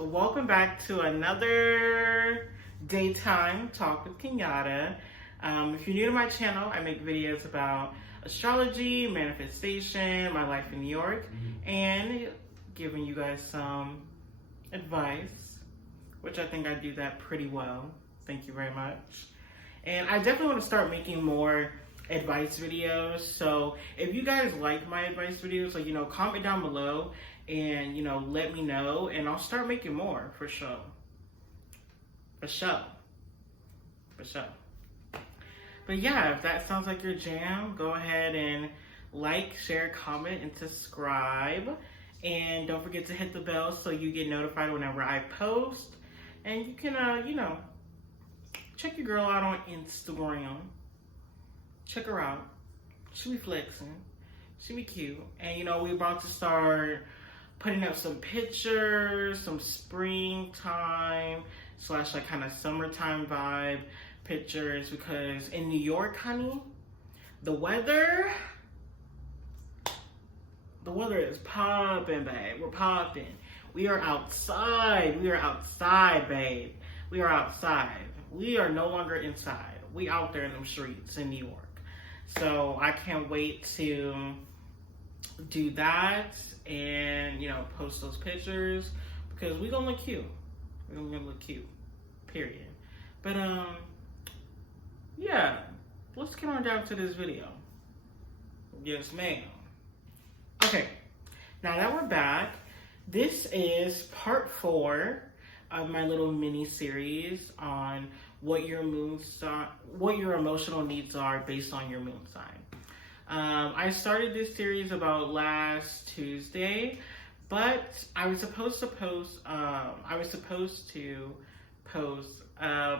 welcome back to another daytime talk with Kenyatta. If you're new to my channel, I make videos about astrology, manifestation, my life in New York, and giving you guys some advice, which I think I do that pretty well. Thank you very much. And I definitely want to start making more advice videos. So if you guys like my advice videos, like, comment down below and, let me know, and I'll start making more for sure. For sure. But yeah, if that sounds like your jam, go ahead and like, share, comment, and subscribe. And don't forget to hit the bell so you get notified whenever I post. And you can, check your girl out on Instagram. Check her out. She be flexing. She be cute. And, we're about to start putting up some pictures, some springtime / like kind of summertime vibe pictures, because in New York, honey, the weather is popping, babe. We're popping. We are outside. We are outside, babe. We are outside. We are no longer inside. We out there in them streets in New York. So I can't wait to do that and, post those pictures, because we gonna look cute. We're gonna look cute, period. But, yeah, let's get on down to this video. Yes, ma'am. Okay, now that we're back, this is part 4 of my little mini series on what your emotional needs are based on your moon sign. I started this series about last Tuesday, but I was supposed to post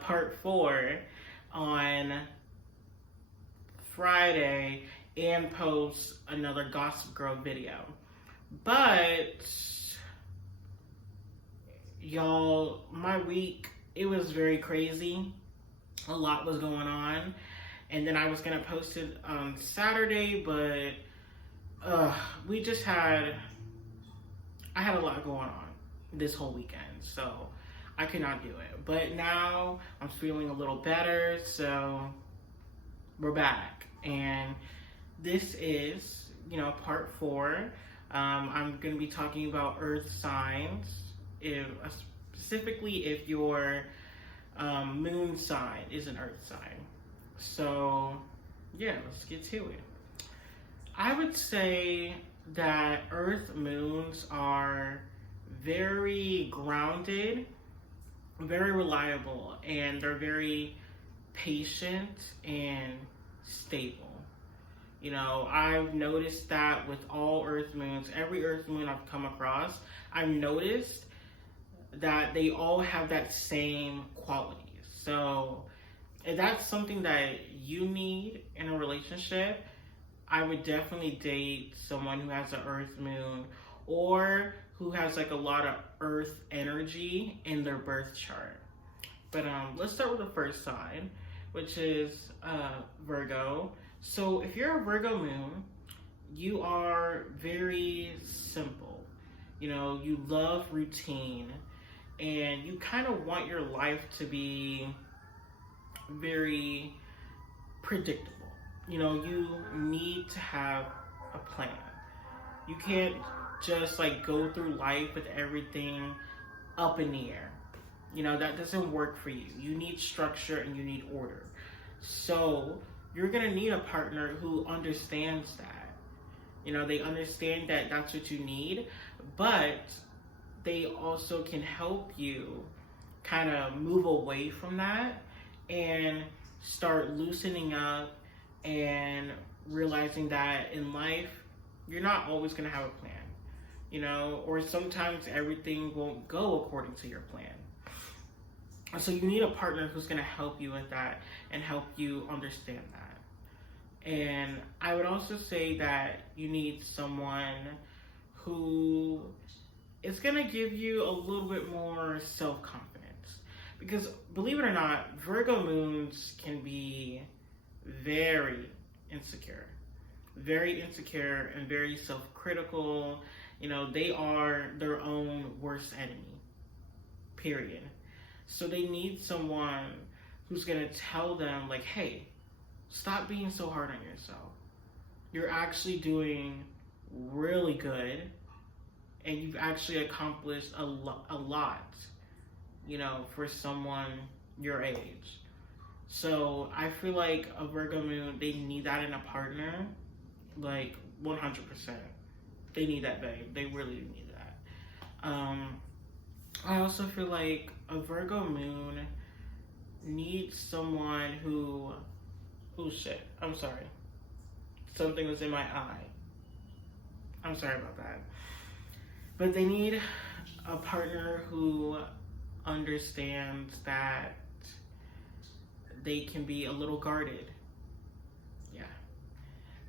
part 4 on Friday and post another Gossip Girl video. But y'all, my week, it was very crazy. A lot was going on. And then I was going to post it on Saturday, but I had a lot going on this whole weekend, so I could not do it. But now I'm feeling a little better, so we're back. And this is, part 4. I'm going to be talking about earth signs, specifically if your moon sign is an earth sign. So yeah, let's get to it. I would say that earth moons are very grounded, very reliable, and they're very patient and stable. I've noticed that with all earth moons, every earth moon I've come across, I've noticed that they all have that same quality. So if that's something that you need in a relationship, I would definitely date someone who has an earth moon or who has like a lot of earth energy in their birth chart. But let's start with the first sign, which is Virgo. So if you're a Virgo moon, you are very simple. You love routine, and you kind of want your life to be very predictable. You need to have a plan. You can't just go through life with everything up in the air. That doesn't work for you. You need structure and you need order. So you're gonna need a partner who understands that. They understand that that's what you need, but they also can help you kind of move away from that and start loosening up and realizing that in life, you're not always going to have a plan, or sometimes everything won't go according to your plan. So you need a partner who's going to help you with that and help you understand that. And I would also say that you need someone who is going to give you a little bit more self-confidence. Because believe it or not, Virgo moons can be very insecure and very self-critical. They are their own worst enemy. period. So they need someone who's going to tell them, like, hey, stop being so hard on yourself. You're actually doing really good, and you've actually accomplished a lot, you know, for someone your age. So I feel like a Virgo moon, they need that in a partner, like 100%. They need that, babe. They really need that. I also feel like a Virgo moon needs someone who, oh shit, I'm sorry. Something was in my eye. I'm sorry about that. But they need a partner who understands that they can be a little guarded. Yeah.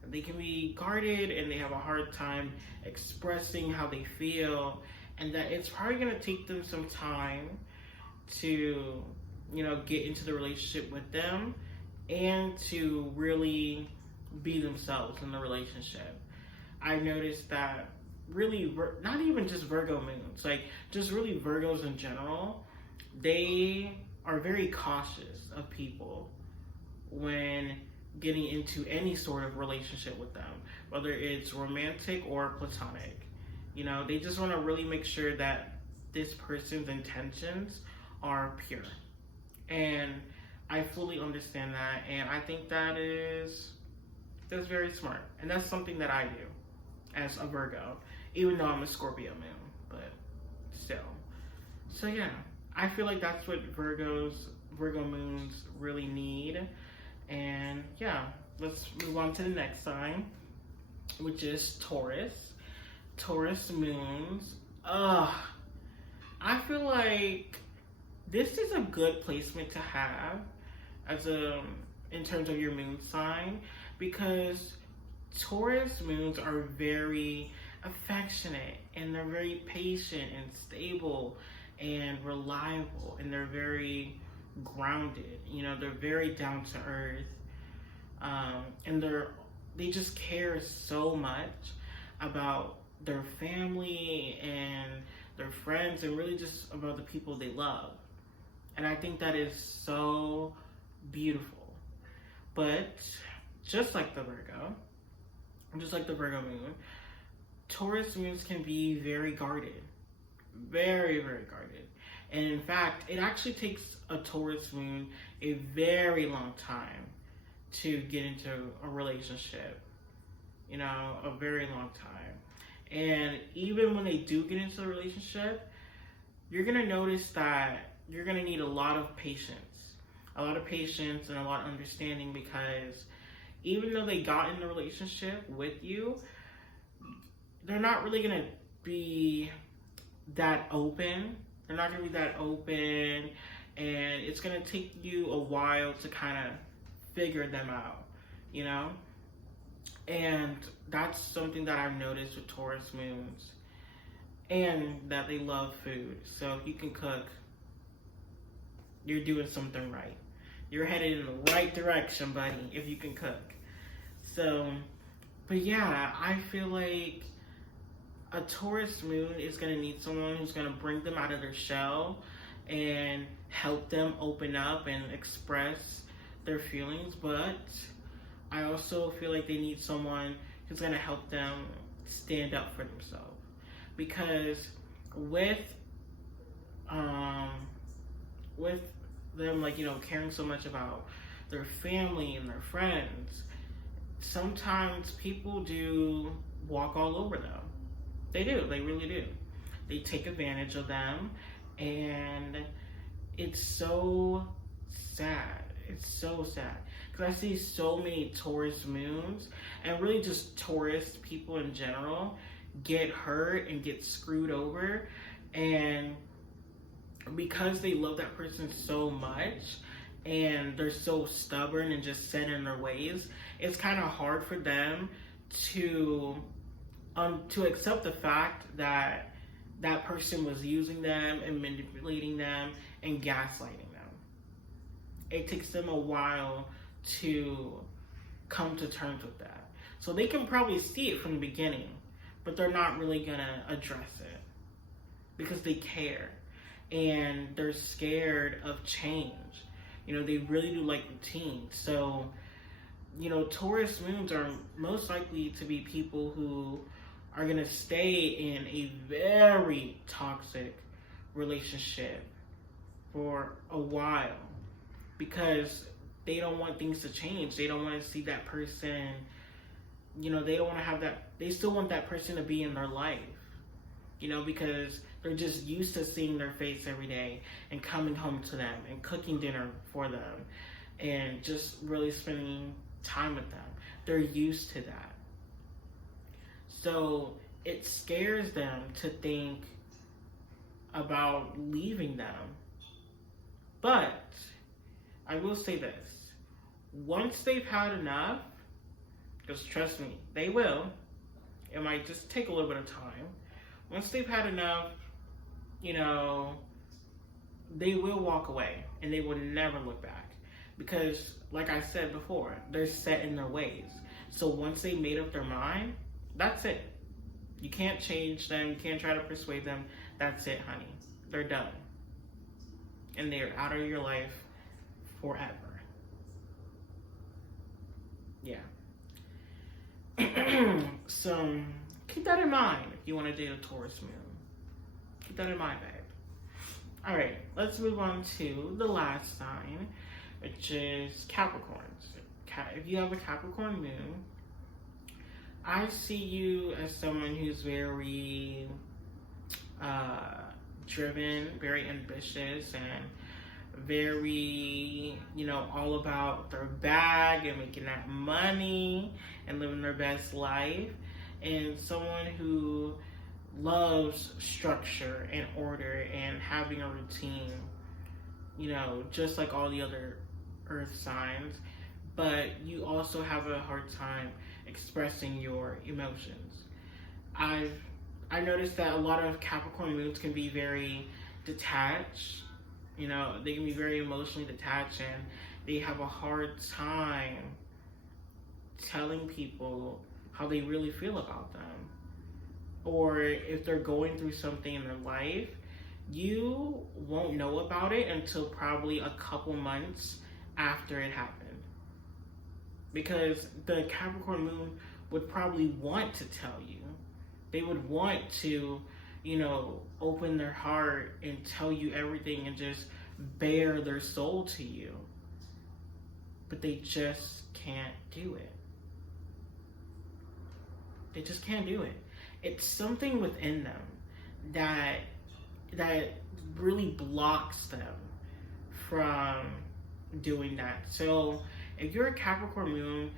They can be guarded and they have a hard time expressing how they feel, and that it's probably going to take them some time to, you know, get into the relationship with them and to really be themselves in the relationship. I noticed that really, not even just Virgo moons, like just really Virgos in general, they are very cautious of people when getting into any sort of relationship with them, whether it's romantic or platonic. You know, they just want to really make sure that this person's intentions are pure. And I fully understand that, and I think that's very smart. And that's something that I do as a Virgo, even though I'm a Scorpio moon, but still. So yeah, I feel like that's what Virgo moons really need. And yeah, let's move on to the next sign, which is Taurus. Taurus moons. I feel like this is a good placement to have as in terms of your moon sign, because Taurus moons are very affectionate, and they're very patient and stable and reliable, and they're very grounded. You know, they're very down to earth, and they just care so much about their family and their friends, and really just about the people they love. And I think that is so beautiful. But just like the Virgo moon, Taurus moons can be very guarded. Very, very guarded. And in fact, it actually takes a Taurus moon a very long time to get into a relationship. You know, a very long time. And even when they do get into a relationship, you're going to notice that you're going to need a lot of patience. A lot of patience and a lot of understanding, because even though they got in the relationship with you, they're not really going to be that open. They're not going to be that open, and it's going to take you a while to kind of figure them out, you know? And that's something that I've noticed with Taurus moons, and that they love food. So if you can cook, you're doing something right. You're headed in the right direction, buddy, if you can cook. So, but yeah, I feel like a Taurus moon is going to need someone who's going to bring them out of their shell and help them open up and express their feelings. But I also feel like they need someone who's going to help them stand up for themselves. Because with them, like, you know, caring so much about their family and their friends, sometimes people do walk all over them. They do. They really do. They take advantage of them, and it's so sad. It's so sad. Because I see so many Taurus moons, and really just Taurus people in general, get hurt and get screwed over. And because they love that person so much, and they're so stubborn and just set in their ways, it's kind of hard for them to accept the fact that that person was using them and manipulating them and gaslighting them. It takes them a while to come to terms with that. So they can probably see it from the beginning, but they're not really gonna address it because they care. and they're scared of change. They really do like routine. So, Taurus moons are most likely to be people who are going to stay in a very toxic relationship for a while because they don't want things to change. They don't want to see that person, they don't want to have that, they still want that person to be in their life, because they're just used to seeing their face every day and coming home to them and cooking dinner for them and just really spending time with them. They're used to that. So it scares them to think about leaving them. But I will say this. Once they've had enough, because trust me, they will. It might just take a little bit of time. Once they've had enough, they will walk away and they will never look back. Because, like I said before, they're set in their ways. So once they made up their mind, that's it. You can't change them. You can't try to persuade them. That's it, honey. They're done. And they're out of your life forever. Yeah. So keep that in mind if you want to date a Taurus moon. Keep that in mind, babe. All right, let's move on to the last sign, which is Capricorns. If you have a Capricorn moon, I see you as someone who's very driven, very ambitious, and very, all about their bag and making that money and living their best life. And someone who loves structure and order and having a routine, just like all the other earth signs. But you also have a hard time expressing your emotions. I noticed that a lot of Capricorn moons can be very detached. They can be very emotionally detached, and they have a hard time telling people how they really feel about them. Or if they're going through something in their life, you won't know about it until probably a couple months after it happened. Because the Capricorn moon would probably want to tell you. They would want to, open their heart and tell you everything and just bare their soul to you. But they just can't do it. They just can't do it. It's something within them that really blocks them from doing that. So if you're a Capricorn moon,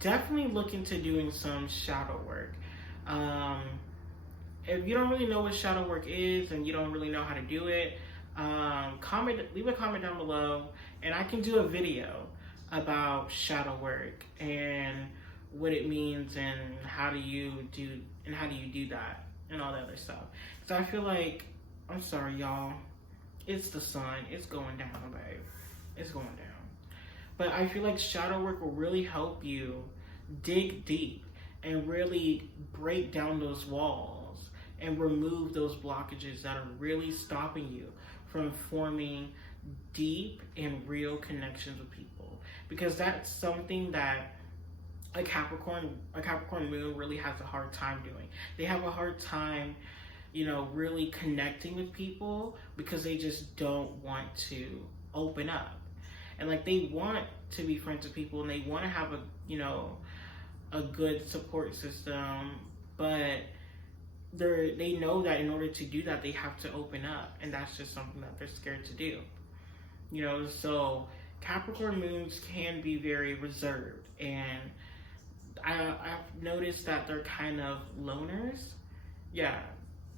definitely look into doing some shadow work. If you don't really know what shadow work is and you don't really know how to do it, leave a comment down below, and I can do a video about shadow work and what it means and how do you do that and all that other stuff. So I feel like, I'm sorry y'all, it's the sun, it's going down, babe, it's going down. But I feel like shadow work will really help you dig deep and really break down those walls and remove those blockages that are really stopping you from forming deep and real connections with people. Because that's something that a Capricorn moon really has a hard time doing. They have a hard time, really connecting with people because they just don't want to open up. And they want to be friends with people and they want to have a good support system, but they know that in order to do that, they have to open up, and that's just something that they're scared to do. So Capricorn moons can be very reserved, and I've noticed that they're kind of loners. Yeah,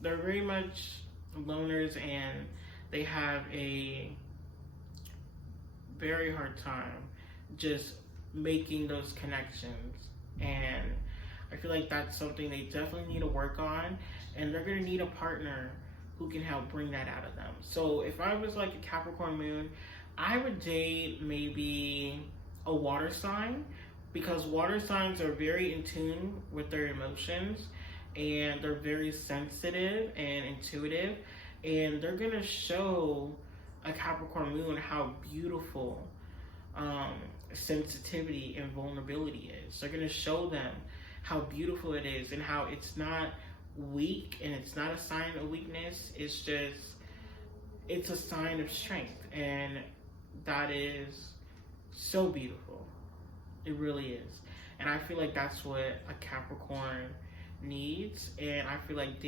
they're very much loners, and they have a very hard time just making those connections. And I feel like that's something they definitely need to work on, and they're gonna need a partner who can help bring that out of them. So if I was like a Capricorn moon, I would date maybe a water sign, because water signs are very in tune with their emotions, and they're very sensitive and intuitive, and they're gonna show a Capricorn moon how beautiful sensitivity and vulnerability is. They're gonna show them how beautiful it is and how it's not weak and it's not a sign of weakness. It's a sign of strength, and that is so beautiful. It really is. And I feel like that's what a Capricorn needs. And I feel like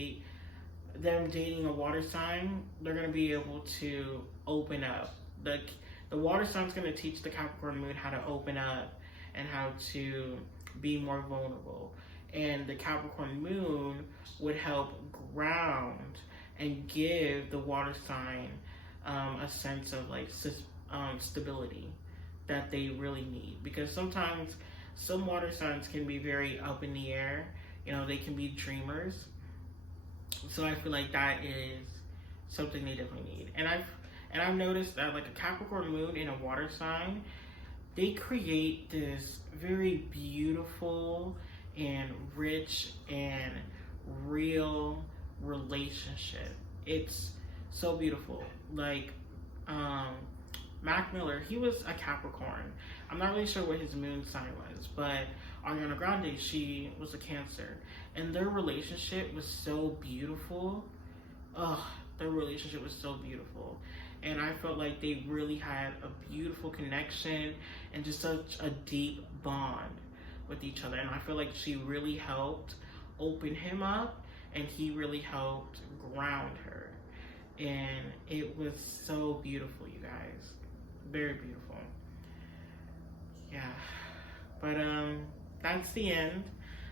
them dating a water sign, they're going to be able to open up. The water sign's going to teach the Capricorn moon how to open up and how to be more vulnerable. And the Capricorn moon would help ground and give the water sign a sense of like stability that they really need. Because sometimes some water signs can be very up in the air. You know, they can be dreamers. So I feel like that is something they definitely need. And I've noticed that like a Capricorn moon in a water sign, they create this very beautiful and rich and real relationship. It's so beautiful. Like Mac Miller, he was a Capricorn. I'm not really sure what his moon sign was, but Ariana Grande, she was a Cancer. And their relationship was so beautiful. Their relationship was so beautiful. And I felt like they really had a beautiful connection and just such a deep bond with each other. And I feel like she really helped open him up, and he really helped ground her. And it was so beautiful, you guys. Very beautiful. Yeah. But that's the end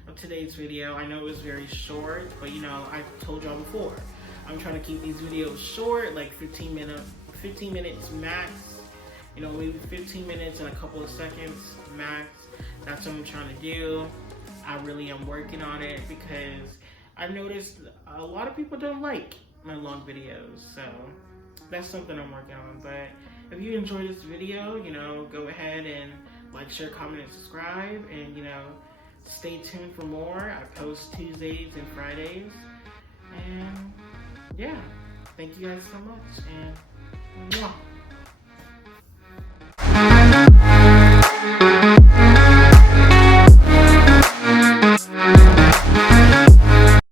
of today's video. I know it was very short, but you know, I've told y'all before, I'm trying to keep these videos short, like 15 minutes max. You know, maybe 15 minutes and a couple of seconds max. That's what I'm trying to do. I really am working on it because I've noticed a lot of people don't like my long videos. So that's something I'm working on. But if you enjoyed this video, you know, go ahead and like, share, comment, and subscribe. And, you know, stay tuned for more. I post Tuesdays and Fridays. And yeah, thank you guys so much. And mwah.